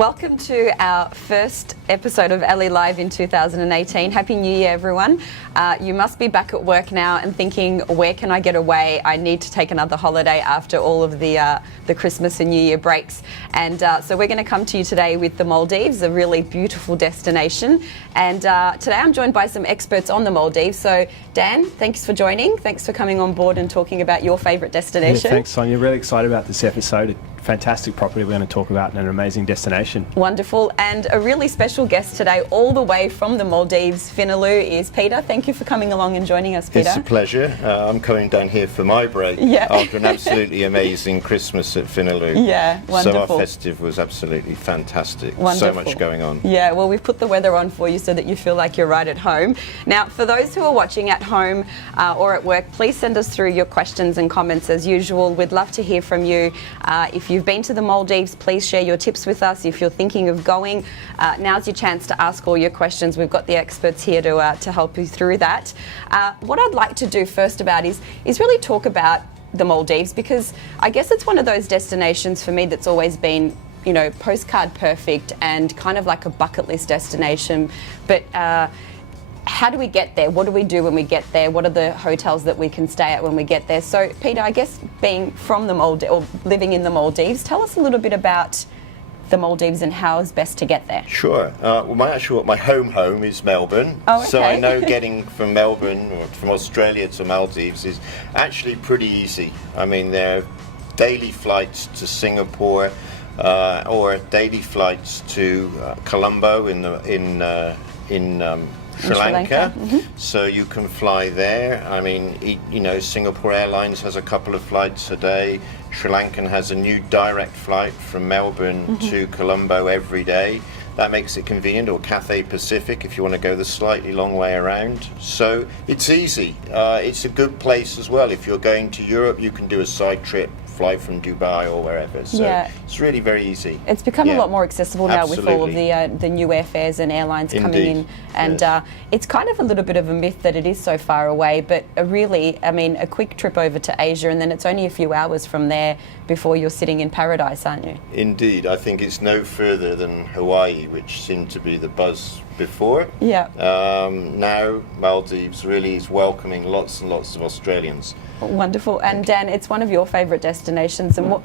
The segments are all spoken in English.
Welcome to our first episode of LE Live in 2018. Happy New Year, everyone. You must be back at work now and thinking, where can I get away? I need to take another holiday after all of the Christmas and New Year breaks. And so we're going to come to you today with the Maldives, a really beautiful destination. And today I'm joined by some experts on the Maldives. So Dan, thanks for joining. Thanks for coming on board and talking about your favourite destination. Yeah, thanks, Sonia. Really excited about this episode. Fantastic property we're going to talk about and an amazing destination. Wonderful. And a really special guest today, all the way from the Maldives, Finolhu, is Peter. Thank you for coming along and joining us, Peter. It's a pleasure. I'm coming down here for my break after an absolutely amazing Christmas at Finolhu. Yeah, wonderful. So our festive was absolutely fantastic. Wonderful. So much going on. Yeah, well, we've put the weather on for you so that you feel like you're right at home. Now, for those who are watching at home or at work, please send us through your questions and comments as usual. We'd love to hear from you. If you've been to the Maldives, please share your tips with us. If you're thinking of going, now's your chance to ask all your questions. We've got the experts here to help you through that. What I'd like to do first about is really talk about the Maldives, because I guess it's one of those destinations for me that's always been, you know, postcard perfect and kind of like a bucket list destination. But how do we get there? What do we do when we get there? What are the hotels that we can stay at when we get there? So, Peter, I guess being from the Maldives or living in the Maldives, tell us a little bit about the Maldives and how is best to get there. Sure. Well, my home is Melbourne. Oh, okay. So I know getting from Melbourne or from Australia to Maldives is actually pretty easy. I mean, there are daily flights to Singapore or daily flights to Colombo in Sri Lanka. Mm-hmm. So you can fly there. I mean, you know, Singapore Airlines has a couple of flights a day. Sri Lankan has a new direct flight from Melbourne to Colombo every day. That makes it convenient, or Cathay Pacific if you want to go the slightly long way around. So it's easy. It's a good place as well. If you're going to Europe, you can do a side trip, fly from Dubai or wherever. So it's really very easy. It's become a lot more accessible now with all of the new airfares and airlines coming in. And it's kind of a little bit of a myth that it is so far away, but really, I mean, a quick trip over to Asia and then it's only a few hours from there before you're sitting in paradise, aren't you? Indeed. I think it's no further than Hawaii, which seemed to be the buzz before. Yeah. Now Maldives really is welcoming lots and lots of Australians. Wonderful. And Dan, it's one of your favourite destinations. And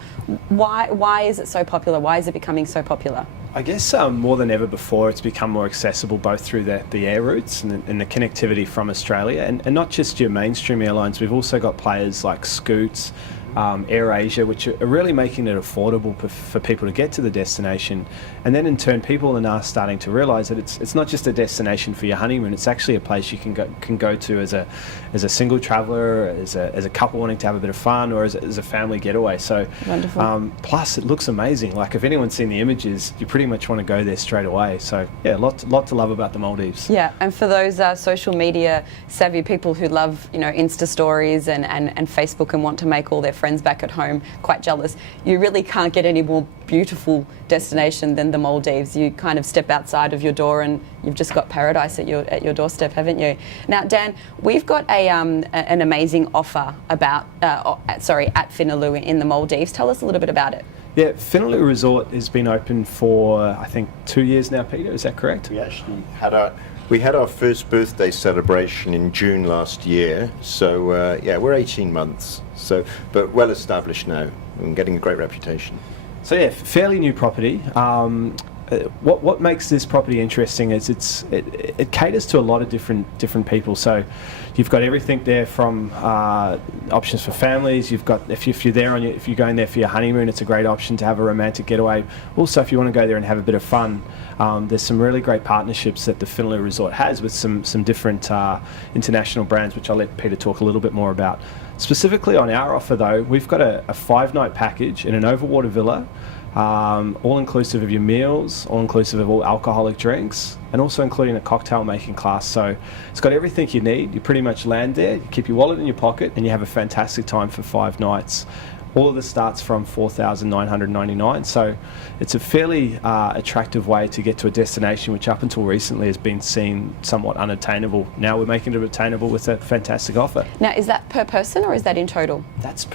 why is it so popular? Why is it becoming so popular? I guess more than ever before, it's become more accessible both through the air routes and the connectivity from Australia, and not just your mainstream airlines. We've also got players like Scoots, AirAsia, which are really making it affordable for people to get to the destination. And then in turn, people are now starting to realise that it's not just a destination for your honeymoon. It's actually a place you can go to as a single traveller, as a couple wanting to have a bit of fun, or as a family getaway. So wonderful. Plus, it looks amazing. Like if anyone's seen the images, you pretty much want to go there straight away. So yeah, lot to love about the Maldives. Yeah, and for those social media savvy people who love, you know, Insta stories and Facebook and want to make all their friends back at home quite jealous, you really can't get any more beautiful destination than the Maldives. You kind of step outside of your door and you've just got paradise at your doorstep, haven't you? Now, Dan, we've got an amazing offer about at Finolhu in the Maldives. Tell us a little bit about it. Yeah, Finolhu Resort has been open for I think 2 years now, Peter. Is that correct? We actually had our first birthday celebration in June last year. So we're 18 months. So, but well established now and getting a great reputation. So yeah, fairly new property. What makes this property interesting is it caters to a lot of different people. So you've got everything there from options for families. You've got if you're going there for your honeymoon, it's a great option to have a romantic getaway. Also, if you want to go there and have a bit of fun, there's some really great partnerships that the Finolhu Resort has with some different international brands, which I'll let Peter talk a little bit more about. Specifically on our offer though, we've got a 5-night package in an overwater villa, all inclusive of your meals, all inclusive of all alcoholic drinks, and also including a cocktail making class. So it's got everything you need. You pretty much land there, you keep your wallet in your pocket, and you have a fantastic time for 5 nights. All of this starts from 4,999, so it's a fairly attractive way to get to a destination which up until recently has been seen somewhat unattainable. Now we're making it attainable with a fantastic offer. Now, is that per person or is that in total? That's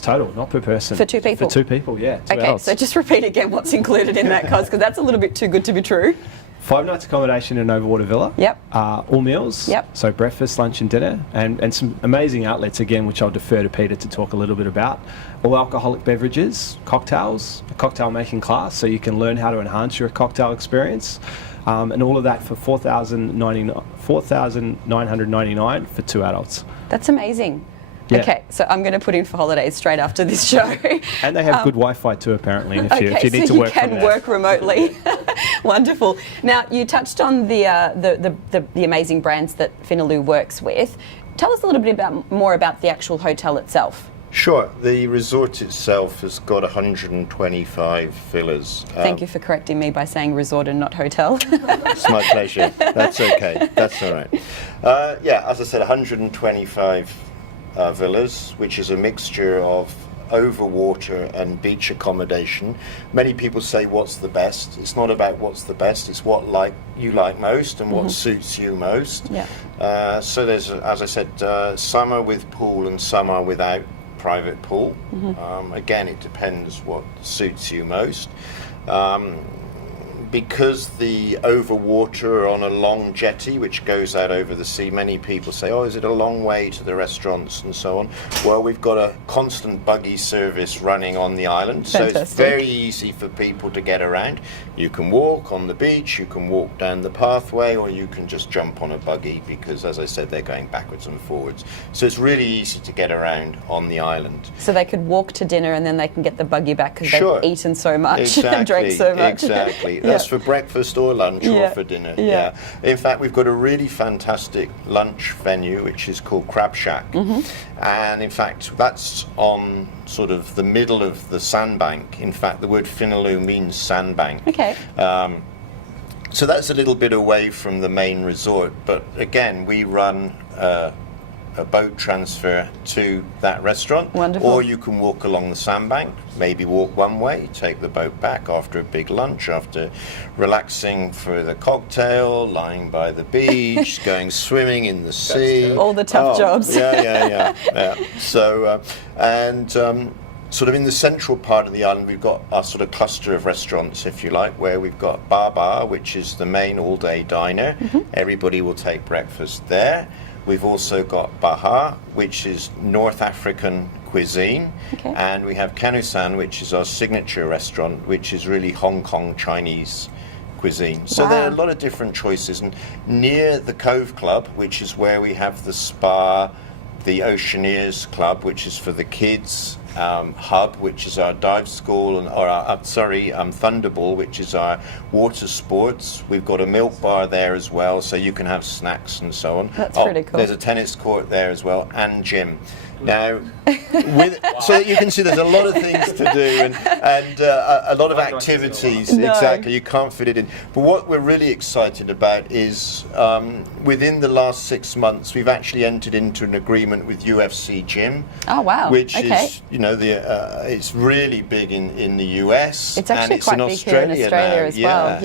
total, not per person. For 2 people? For 2 people, yeah. Okay, so just repeat again what's included in that cost, because that's a little bit too good to be true. 5 nights accommodation in an overwater villa. Yep. All meals. Yep. So breakfast, lunch and dinner, and some amazing outlets again, which I'll defer to Peter to talk a little bit about. All alcoholic beverages, cocktails, a cocktail making class, so you can learn how to enhance your cocktail experience. And all of that for $4,999 for 2 adults. That's amazing. Yeah. Okay, so I'm going to put in for holidays straight after this show. And they have good Wi-Fi too, apparently, if you need to so work from you there. can work remotely. Wonderful. Now, you touched on the amazing brands that Finolhu works with. Tell us a little bit more about the actual hotel itself. Sure. The resort itself has got 125 villas. Thank you for correcting me by saying resort and not hotel. It's my pleasure. That's okay. That's all right. Yeah, as I said, 125 villas, which is a mixture of overwater and beach accommodation. Many people say, what's the best? It's not about what's the best, it's what you like most and what suits you most. Yeah. So there's, as I said, some are with pool and some are without private pool. Again, it depends what suits you most. Because the overwater on a long jetty which goes out over the sea, many people say, oh, is it a long way to the restaurants and so on? Well, we've got a constant buggy service running on the island. Fantastic. So it's very easy for people to get around. You can walk on the beach, you can walk down the pathway, or you can just jump on a buggy because, as I said, they're going backwards and forwards. So it's really easy to get around on the island. So they could walk to dinner and then they can get the buggy back because Sure. they've eaten so much Exactly. and drank so much. Exactly. Yeah. That's for breakfast or lunch or for dinner. Yeah. In fact, we've got a really fantastic lunch venue which is called Crab Shack. And in fact, that's on sort of the middle of the sandbank. In fact, the word Finolhu means sandbank. Okay. So that's a little bit away from the main resort, but again, we run a boat transfer to that restaurant. Wonderful. Or you can walk along the sandbank, maybe walk one way, take the boat back after a big lunch, after relaxing for the cocktail, lying by the beach, going swimming in the sea. All the tough jobs. Yeah. So, sort of in the central part of the island, we've got our sort of cluster of restaurants, if you like, where we've got Baba, which is the main all-day diner. Everybody will take breakfast there. We've also got Baha, which is North African cuisine. Okay. And we have Kanusan, which is our signature restaurant, which is really Hong Kong Chinese cuisine. So there are a lot of different choices. And near the Cove Club, which is where we have the spa, the Oceaneers Club, which is for the kids, Hub, which is our dive school, and Thunderball, which is our water sports. We've got a milk bar there as well, so you can have snacks and so on. That's pretty cool. There's a tennis court there as well, and gym. Now, so you can see there's a lot of things to do and a lot of activities. No. Exactly, you can't fit it in. But what we're really excited about is within the last 6 months, we've actually entered into an agreement with UFC Gym. Oh, wow. Which Okay. is, it's really big in the US. It's actually and it's quite in big here in Australia now. as well.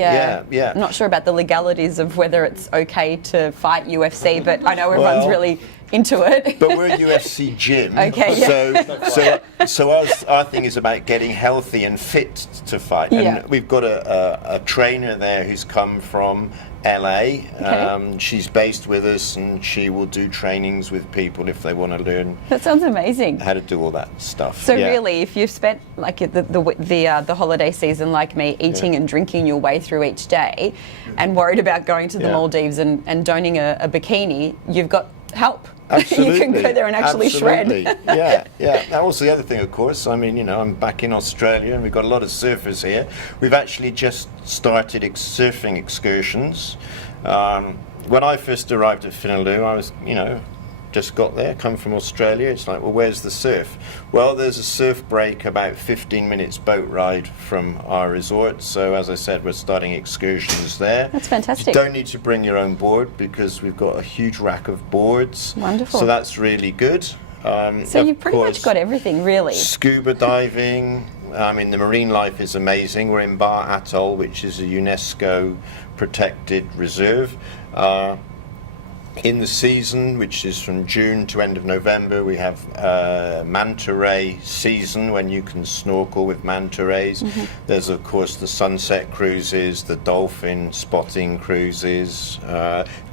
Yeah. I'm not sure about the legalities of whether it's okay to fight UFC, but I know everyone's really into it. But we're a UFC gym. Okay, yeah. So our thing is about getting healthy and fit to fight. Yeah. And we've got a trainer there who's come from LA. Okay. She's based with us, and she will do trainings with people if they want to learn That sounds amazing. how to do all that stuff. So really, if you've spent like the holiday season like me, eating and drinking your way through each day, and worried about going to the Maldives and donning a bikini, you've got help. Absolutely. You can go there and actually shred. Yeah. That was the other thing, of course. I mean, I'm back in Australia and we've got a lot of surfers here. We've actually just started surfing excursions. When I first arrived at Finolhu, I was, just got there, come from Australia. It's like, well, where's the surf? Well, there's a surf break about 15 minutes boat ride from our resort. So as I said, we're starting excursions there. That's fantastic. You don't need to bring your own board because we've got a huge rack of boards. Wonderful. So that's really good. So you've pretty much got everything, really. Scuba diving. I mean, the marine life is amazing. We're in Bar Atoll, which is a UNESCO protected reserve. In the season, which is from June to end of November, we have manta ray season when you can snorkel with manta rays. There's, of course, the sunset cruises, the dolphin spotting cruises,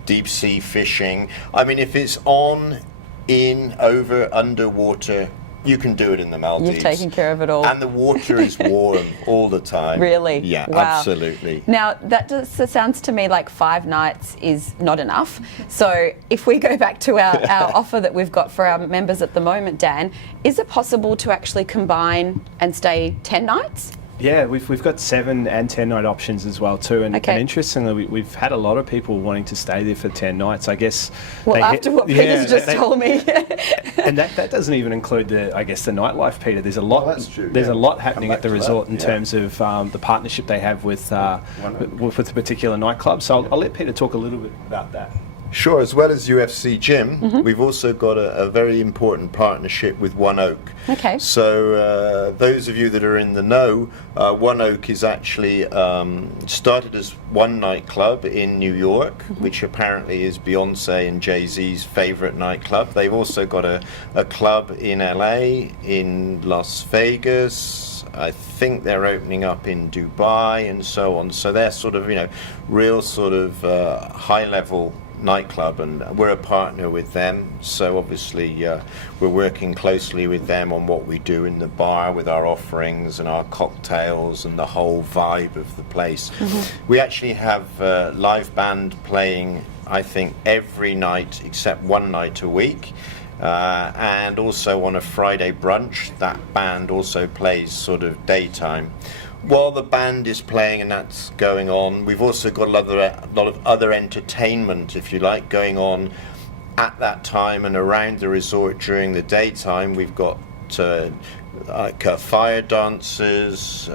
deep sea fishing. I mean, if it's on, in, over, underwater, you can do it in the Maldives. You've taken care of it all. And the water is warm all the time. Really? Yeah, wow. Absolutely. Now, that sounds to me like 5 nights is not enough. So if we go back to our offer that we've got for our members at the moment, Dan, is it possible to actually combine and stay 10 nights? Yeah, we've got 7 and 10 night options as well too, and interestingly, we've had a lot of people wanting to stay there for 10 nights. I guess. Well, after what Peter's just told me. And that doesn't even include the nightlife, Peter. There's a lot. Oh, that's true. There's a lot happening at the resort in Yeah. terms of the partnership they have with a particular nightclub. So I'll let Peter talk a little bit about that. Sure, as well as UFC Gym, we've also got a very important partnership with One Oak. Okay. So those of you that are in the know, One Oak is actually started as one nightclub in New York, which apparently is Beyonce and Jay-Z's favorite nightclub. They've also got a club in LA, in Las Vegas. I think they're opening up in Dubai and so on. So they're sort of, real sort of high-level nightclub, and we're a partner with them, so obviously we're working closely with them on what we do in the bar with our offerings and our cocktails and the whole vibe of the place. We actually have a live band playing, I think, every night except one night a week. And also on a Friday brunch, that band also plays sort of daytime. While the band is playing and that's going on, we've also got a lot of other entertainment, if you like, going on at that time and around the resort during the daytime. We've got fire dancers,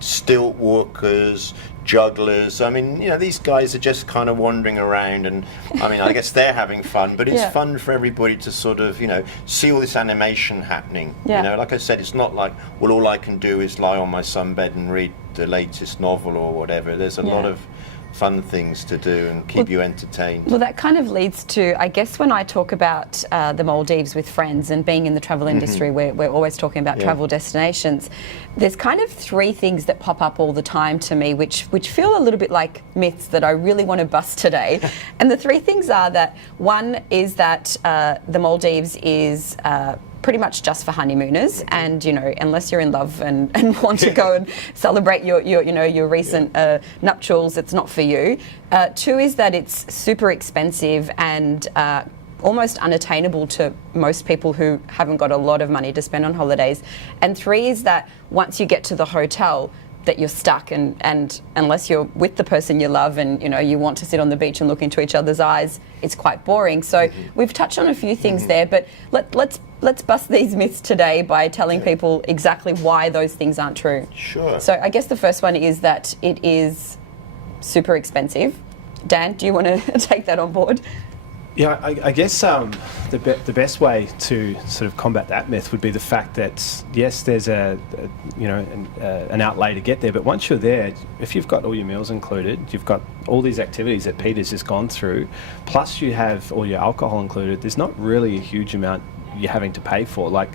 stilt walkers, jugglers. I mean, these guys are just kind of wandering around, and I mean, I guess they're having fun, but it's fun for everybody to sort of, see all this animation happening. Like I said, it's not like, well, all I can do is lie on my sunbed and read the latest novel or whatever. There's a lot of fun things to do and keep you entertained. Well, that kind of leads to, I guess, when I talk about the Maldives with friends and being in the travel industry, we're always talking about travel destinations. There's kind of 3 things that pop up all the time to me, which feel a little bit like myths that I really want to bust today. And the 3 things are that one is that the Maldives is pretty much just for honeymooners, and unless you're in love and want to go and celebrate your recent nuptials, it's not for you. 2 is that it's super expensive and almost unattainable to most people who haven't got a lot of money to spend on holidays. And 3 is that once you get to the hotel, that you're stuck, and unless you're with the person you love and you want to sit on the beach and look into each other's eyes, it's quite boring. So we've touched on a few things there, but let's bust these myths today by telling people exactly why those things aren't true. Sure. So I guess the first one is that it is super expensive. Dan, do you want to take that on board? Yeah, I guess the best way to sort of combat that myth would be the fact that yes, there's an outlay to get there, but once you're there, if you've got all your meals included, you've got all these activities that Peter's just gone through, plus you have all your alcohol included, there's not really a huge amount you're having to pay for.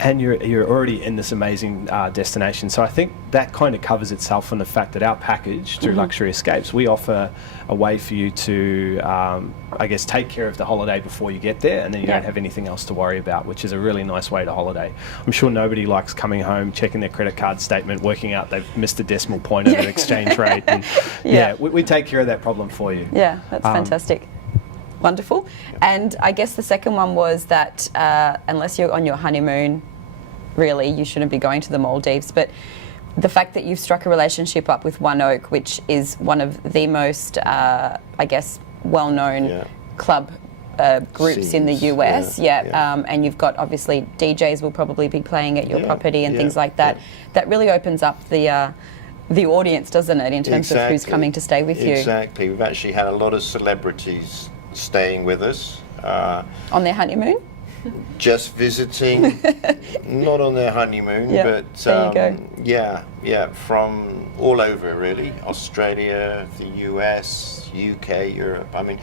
And you're already in this amazing destination. So I think that kind of covers itself on the fact that our package through Luxury Escapes, we offer a way for you to, take care of the holiday before you get there, and then you don't have anything else to worry about, which is a really nice way to holiday. I'm sure nobody likes coming home, checking their credit card statement, working out they've missed a decimal point of an exchange rate. And we take care of that problem for you. Yeah, that's fantastic. Wonderful. And I guess the second one was that unless you're on your honeymoon, really, you shouldn't be going to the Maldives. But the fact that you've struck a relationship up with One Oak, which is one of the most, well-known club groups in the US, and you've got, obviously, DJs will probably be playing at your property and things like that. That really opens up the audience, doesn't it, in terms of who's coming to stay with you? Exactly. We've actually had a lot of celebrities staying with us. On their honeymoon? just visiting, not on their honeymoon, Yeah, but there you go. yeah, from all over really, Australia, the US, UK, Europe. I mean,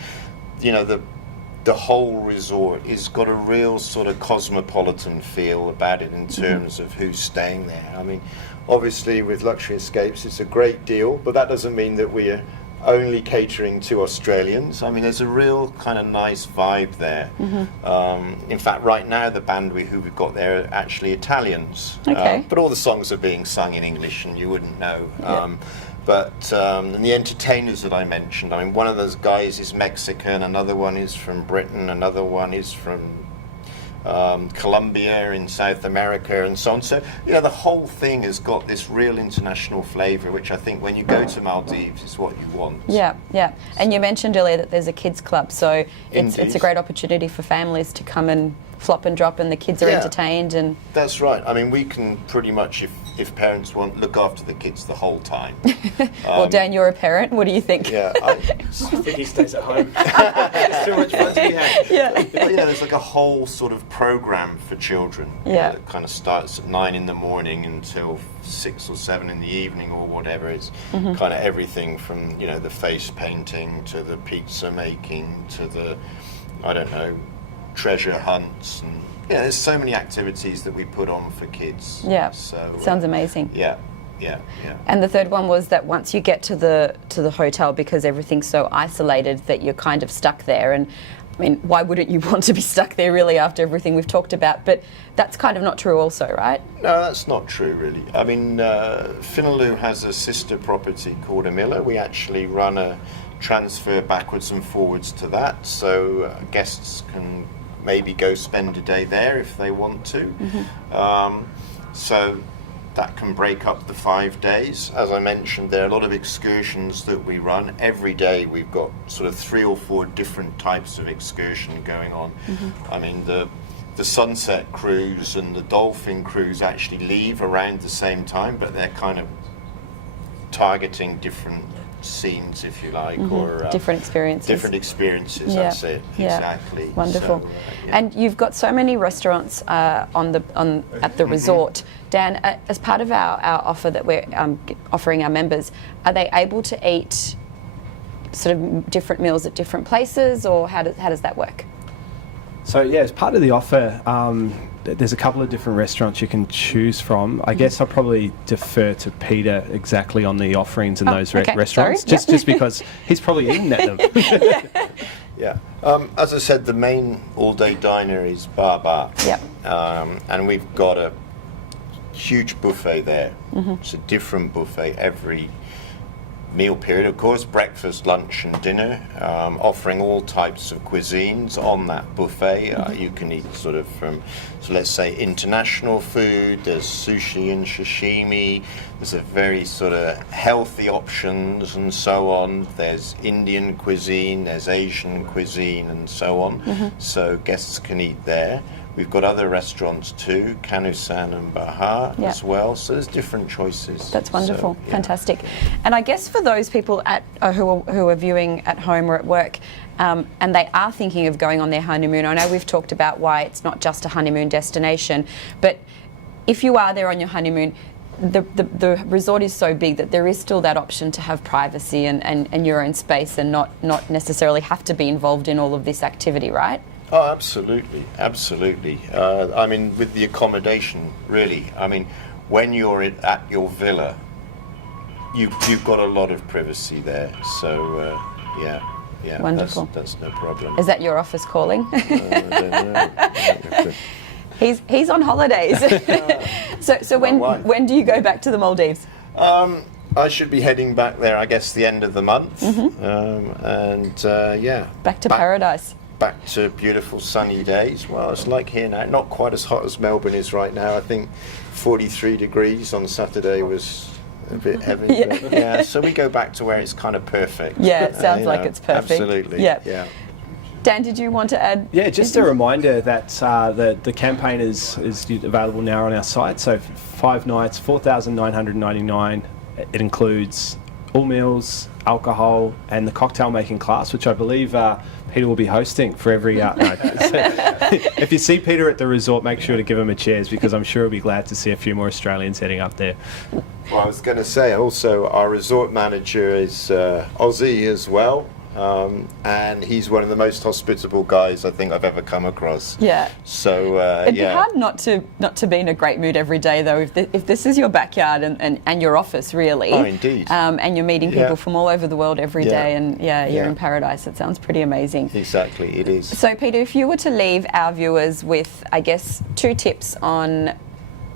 you know, the whole resort has got a real sort of cosmopolitan feel about it in terms of who's staying there. I mean, obviously with Luxury Escapes it's a great deal, but that doesn't mean that we are only catering to Australians. I mean, there's a real kind of nice vibe there. In fact, right now the band who we've got there are actually Italians, Okay. but all the songs are being sung in English and you wouldn't know. And the entertainers that I mentioned, I mean, one of those guys is Mexican, another one is from Britain, another one is from Colombia in South America, and so on. So, you know, the whole thing has got this real international flavour, which I think when you go to Maldives is what you want. Yeah, yeah. And you mentioned earlier that there's a kids club, so it's Indeed. a great opportunity for families to come and flop and drop, and the kids are Yeah. entertained. And That's right. I mean, we can pretty much, if parents want, look after the kids the whole time. well, Dan, you're a parent. What do you think? Yeah, I think he stays at home. It's too much fun to be had. Yeah. But, you know, there's like a whole sort of program for children. Yeah. That kind of starts at 9 in the morning until 6 or 7 in the evening or whatever. It's kind of everything from, you know, the face painting to the pizza making to the, I don't know, treasure hunts, and yeah, there's so many activities that we put on for kids. Yeah. So Sounds amazing. yeah. And the third one was that once you get to the hotel, because everything's so isolated, that you're kind of stuck there. And I mean, why wouldn't you want to be stuck there really after everything we've talked about? But that's kind of not true also, right? No, that's not true really. I mean, Finolhu has a sister property called Amilla. We actually run a transfer backwards and forwards to that, so guests can maybe go spend a day there if they want to. So that can break up the 5 days. As I mentioned, there are a lot of excursions that we run. Every day we've got sort of 3 or 4 different types of excursion going on. I mean, the sunset cruise and the dolphin cruise actually leave around the same time, but they're kind of targeting different scenes, if you like, or Different experiences. Different experiences. Yeah. That's it. Yeah. Exactly. Wonderful. So, yeah. And you've got so many restaurants at the resort. Dan, as part of our offer that we're offering our members, are they able to eat sort of different meals at different places, or how does that work? So yeah, as part of the offer, there's a couple of different restaurants you can choose from. I guess I'll probably defer to Peter exactly on the offerings in those okay. restaurants, Sorry. just because he's probably eaten at them. Yeah. As I said, the main all-day diner is Bar. Yep. And we've got a huge buffet there. It's a different buffet every meal period, of course, breakfast, lunch and dinner, offering all types of cuisines on that buffet. You can eat sort of from, so let's say, international food, there's sushi and sashimi, there's a very sort of healthy options and so on, there's Indian cuisine, there's Asian cuisine and so on, so guests can eat there. We've got other restaurants too, Kanusan and Bahar as well, so there's different choices. That's wonderful, So, yeah. fantastic. And I guess for those people who are viewing at home or at work, and they are thinking of going on their honeymoon, I know we've talked about why it's not just a honeymoon destination, but if you are there on your honeymoon, the resort is so big that there is still that option to have privacy and your own space, and not necessarily have to be involved in all of this activity, right? Oh, absolutely, absolutely. I mean, with the accommodation, really. I mean, when you're at your villa, you've got a lot of privacy there. So, yeah, Wonderful. That's no problem. Is that your office calling? I don't know. He's on holidays. So when do you go back to the Maldives? I should be heading back there, I guess, the end of the month. Back to paradise. Back to beautiful sunny days. Well, it's like here now. Not quite as hot as Melbourne is right now. I think 43 degrees on Saturday was a bit heavy. But yeah, so we go back to where it's kind of perfect. Yeah, it sounds like it's perfect. Absolutely. Yeah. Dan, did you want to add? Yeah, just a reminder that the campaign is available now on our site. So 5 nights, $4,999. It includes all meals, alcohol, and the cocktail making class, which I believe Peter will be hosting for every. No. If you see Peter at the resort, make sure to give him a cheers, because I'm sure he'll be glad to see a few more Australians heading up there. Well, I was going to say also our resort manager is Aussie as well. And he's one of the most hospitable guys I think I've ever come across. Yeah. So it'd be hard not to be in a great mood every day, though. If this is your backyard and your office, really. Oh, indeed. And you're meeting people from all over the world every day, and you're in paradise. It sounds pretty amazing. Exactly, it is. So, Peter, if you were to leave our viewers with, I guess, 2 tips on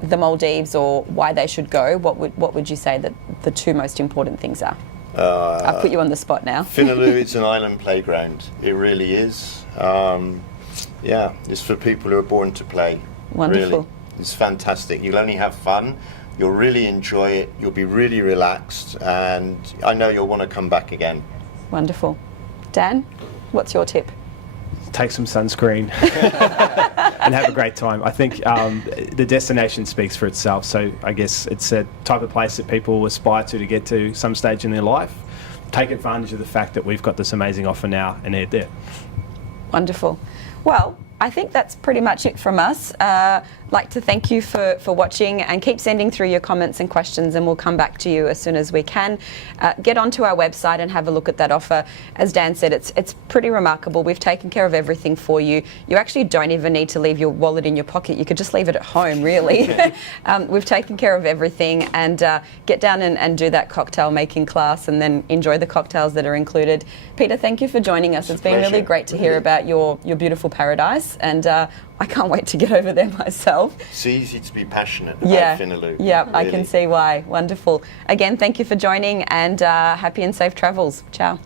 the Maldives or why they should go, what would you say that the 2 most important things are? I've put you on the spot now. Finolhu is an island playground. It really is. It's for people who are born to play. Wonderful. Really. It's fantastic. You'll only have fun. You'll really enjoy it. You'll be really relaxed, and I know you'll want to come back again. Wonderful. Dan, what's your tip? Take some sunscreen and have a great time. I think the destination speaks for itself. So I guess it's a type of place that people aspire to get to some stage in their life. Take advantage of the fact that we've got this amazing offer now and head there. Wonderful. Well, I think that's pretty much it from us. Like to thank you for watching, and keep sending through your comments and questions, and we'll come back to you as soon as we can. Get onto our website and have a look at that offer. As Dan said, it's pretty remarkable. We've taken care of everything for you. You actually don't even need to leave your wallet in your pocket. You could just leave it at home, really. We've taken care of everything, and get down and do that cocktail making class, and then enjoy the cocktails that are included. Peter, thank you for joining us. It's been really great to hear about your beautiful paradise, and I can't wait to get over there myself. It's easy to be passionate about Finolhu. Yeah, really. I can see why. Wonderful. Again, thank you for joining, and happy and safe travels. Ciao.